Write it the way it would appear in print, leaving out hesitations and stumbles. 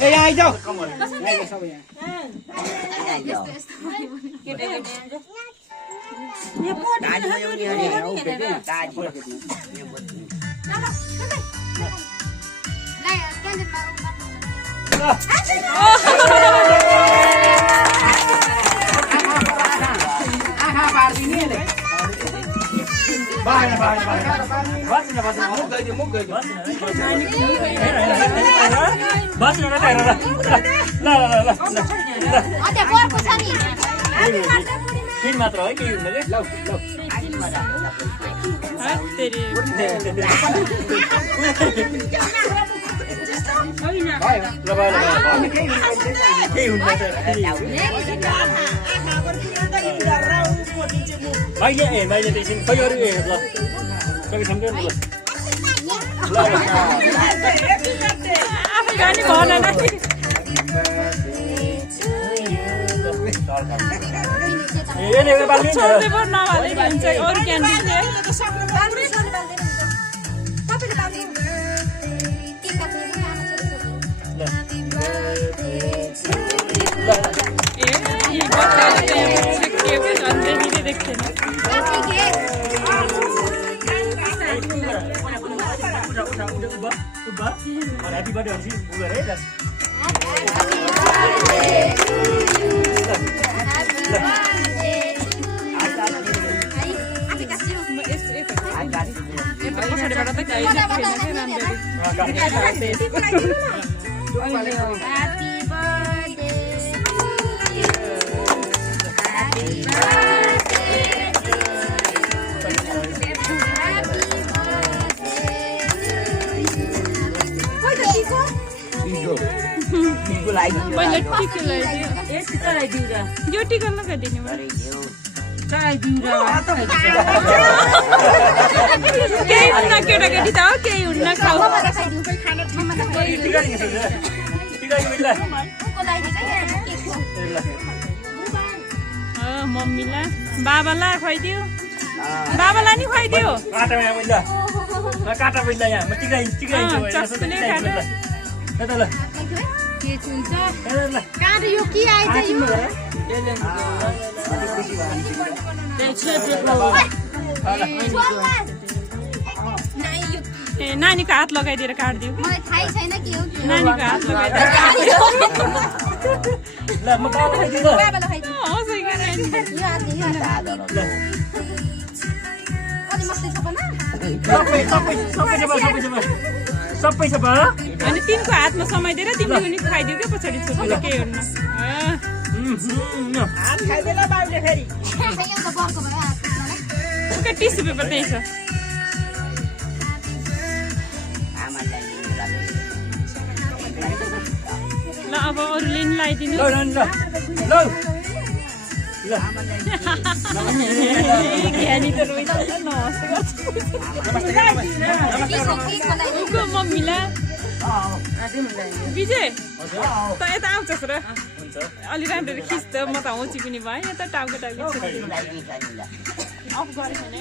यहाँ आइजाऊ मात्र है केही हुँदैन लौ लौ मैले त एकछिन खै अरू ल सबै सम्झ्यो नि ल आफै गानी भन न ये बाल्टी छोड्दै पो नभले हुन्छ अरू क्यान्डिड थियो हैप्पी बर्थडे हुन्छ उगर है पछाडिबाट त गाई मैले टिका लगाइदियो यो टिका लगाइदिनु केही हुन्न केटाकेटी त हो केही हुन्न खाऊ मम्मीलाई बाबालाई खुवाइदियो बाबालाई नि खुवाइदियो नानीको हात लगाइदिएर काट्दियो नानीको हात सबै छ अनि तिनको हातमा समाइदिएर तिमीले पनि खुवाइदियो क्या पछाडि छोपेर केही हुन्न टिस्यु पेपर त्यही छ ल अब अरूले नि लगाइदिनु मम्मीलाई विजय त यता आउँछस् र अलि राम्ररी खिच्छ म त आउँछु पनि भयो यता टाउको टाउको अफ गरेँ भने